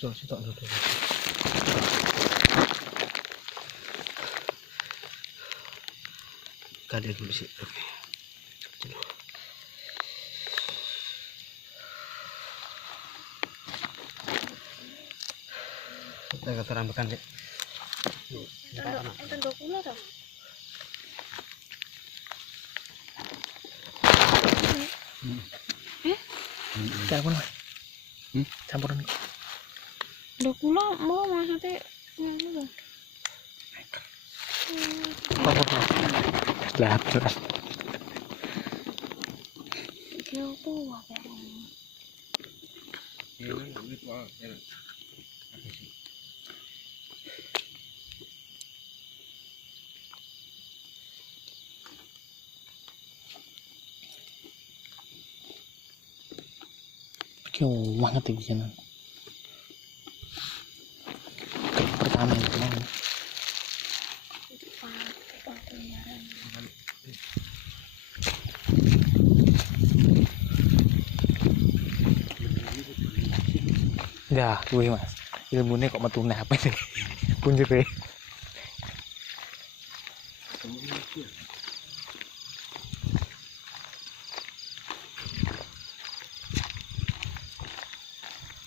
Sitok dulu. Kadang bisa. Oke. Kita kata rambakan deh. Tanduk kula to. Campur. Campuran. Tanduk kula mau maksudnya ngono to. Lah, jelas. Iki opo wae. Kau banget di sana. Pertama itu mau. Ya, gue mas. Ilmunya kok metu apa ini? Punjere.